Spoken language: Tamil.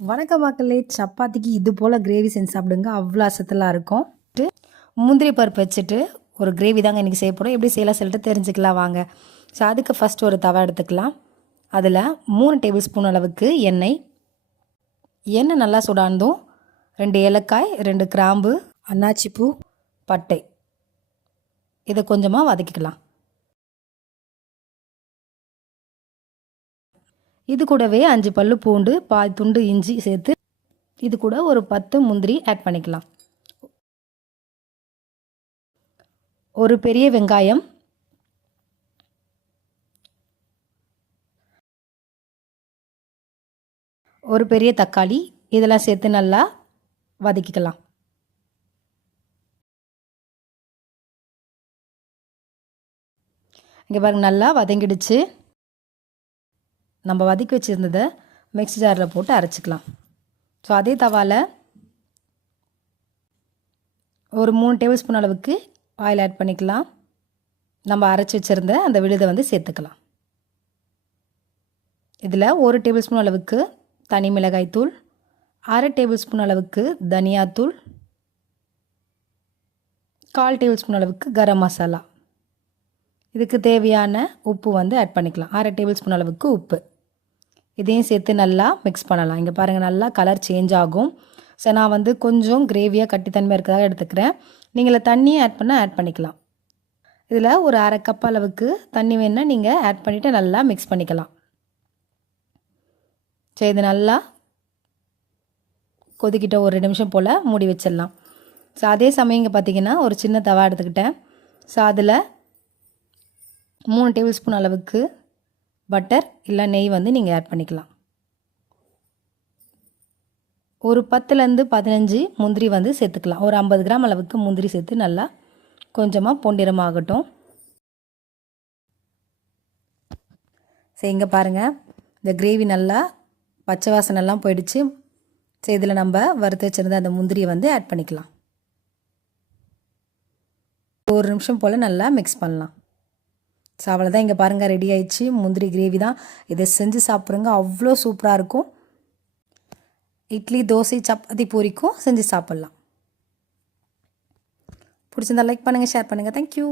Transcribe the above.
வணக்கம் மக்களே, சப்பாத்திக்கு இது போல் கிரேவி செஞ்சு சாப்பிடுங்க. அவ்வளோ அசத்தலாக இருக்கும். முந்திரி பருப்பு வச்சுட்டு ஒரு கிரேவி தாங்க இன்றைக்கி செய்ய போகிறோம். எப்படி செய்யலாம் சொல்லிட்டு தெரிஞ்சுக்கலாம் வாங்க. ஸோ அதுக்கு ஃபஸ்ட்டு ஒரு தவா எடுத்துக்கலாம். அதில் 3 டேபிள் ஸ்பூன் அளவுக்கு எண்ணெய் நல்லா சுடானதும் 2 ஏலக்காய், 2 கிராம்பு, அன்னாச்சிப்பூ, பட்டை இதை கொஞ்சமாக வதக்கிக்கலாம். இது கூடவே 5 பல்லு பூண்டு, பாதி துண்டு இஞ்சி சேர்த்து இது கூட ஒரு 10 முந்திரி ஆட் பண்ணிக்கலாம். ஒரு பெரிய வெங்காயம், ஒரு பெரிய தக்காளி இதெல்லாம் சேர்த்து நல்லா வதக்கிக்கலாம். இங்கே பாருங்கள், நல்லா வதங்கிடுச்சு. நம்ம வதக்கி வச்சுருந்ததை மிக்ஸி ஜாரில் போட்டு அரைச்சிக்கலாம். ஸோ அதே தவாவில் ஒரு 3 டேபிள் ஸ்பூன் அளவுக்கு ஆயில் ஆட் பண்ணிக்கலாம். நம்ம அரைச்சி வச்சுருந்த அந்த விழுதை வந்து சேர்த்துக்கலாம். இதில் 1 டேபிள் ஸ்பூன் அளவுக்கு தனி மிளகாய் தூள், 1/2 டேபிள் ஸ்பூன் அளவுக்கு தனியாத்தூள், 1/4 டேபிள் ஸ்பூன் அளவுக்கு கரம் மசாலா, இதுக்கு தேவையான உப்பு வந்து ஆட் பண்ணிக்கலாம். 1/2 டேபிள் ஸ்பூன் அளவுக்கு உப்பு இதையும் சேர்த்து நல்லா மிக்ஸ் பண்ணலாம். இங்கே பாருங்கள், நல்லா கலர் சேஞ்ச் ஆகும். ஸோ நான் வந்து கொஞ்சம் கிரேவியாக கட்டித்தன்மையாக இருக்கிறதாக எடுத்துக்கிறேன். நீங்கள் தண்ணியை ஆட் பண்ணிக்கலாம். இதில் ஒரு 1/2 கப் அளவுக்கு தண்ணி வேணுன்னா நீங்கள் ஆட் பண்ணிவிட்டு நல்லா மிக்ஸ் பண்ணிக்கலாம். சரி, இது நல்லா கொதிக்கிட்ட ஒரு 2 நிமிஷம் போல் மூடி வச்சிடலாம். ஸோ அதே சமயம் இங்கே பார்த்திங்கன்னா ஒரு சின்ன தவா எடுத்துக்கிட்டேன். ஸோ அதில் 3 டேபிள் ஸ்பூன் அளவுக்கு பட்டர் இல்லை நெய் வந்து நீங்கள் ஆட் பண்ணிக்கலாம். ஒரு 10லேருந்து 15 முந்திரி வந்து சேர்த்துக்கலாம். ஒரு 50 கிராம் அளவுக்கு முந்திரி சேர்த்து நல்லா கொஞ்சமாக பொன்னிறமாகட்டும். சரி, இங்கே பாருங்கள், இந்த கிரேவி நல்லா பச்சை வாசனைலாம் போயிடுச்சு. சரி, இதில் நம்ம வறுத்து வச்சுருந்த அந்த முந்திரியை வந்து ஆட் பண்ணிக்கலாம். ஒரு நிமிஷம் போல் நல்லா மிக்ஸ் பண்ணலாம். ஸோ அவ்வளோதான். இங்கே பாருங்கள், ரெடி ஆயிடுச்சு. முந்திரி கிரேவி தான். இதை செஞ்சு சாப்பிட்ருங்க, அவ்வளோ சூப்பராக இருக்கும். இட்லி, தோசை, சப்பாத்தி, பூரிக்கும் செஞ்சு சாப்பிட்லாம். பிடிச்சிருந்தா லைக் பண்ணுங்கள், ஷேர் பண்ணுங்கள். தேங்க்யூ.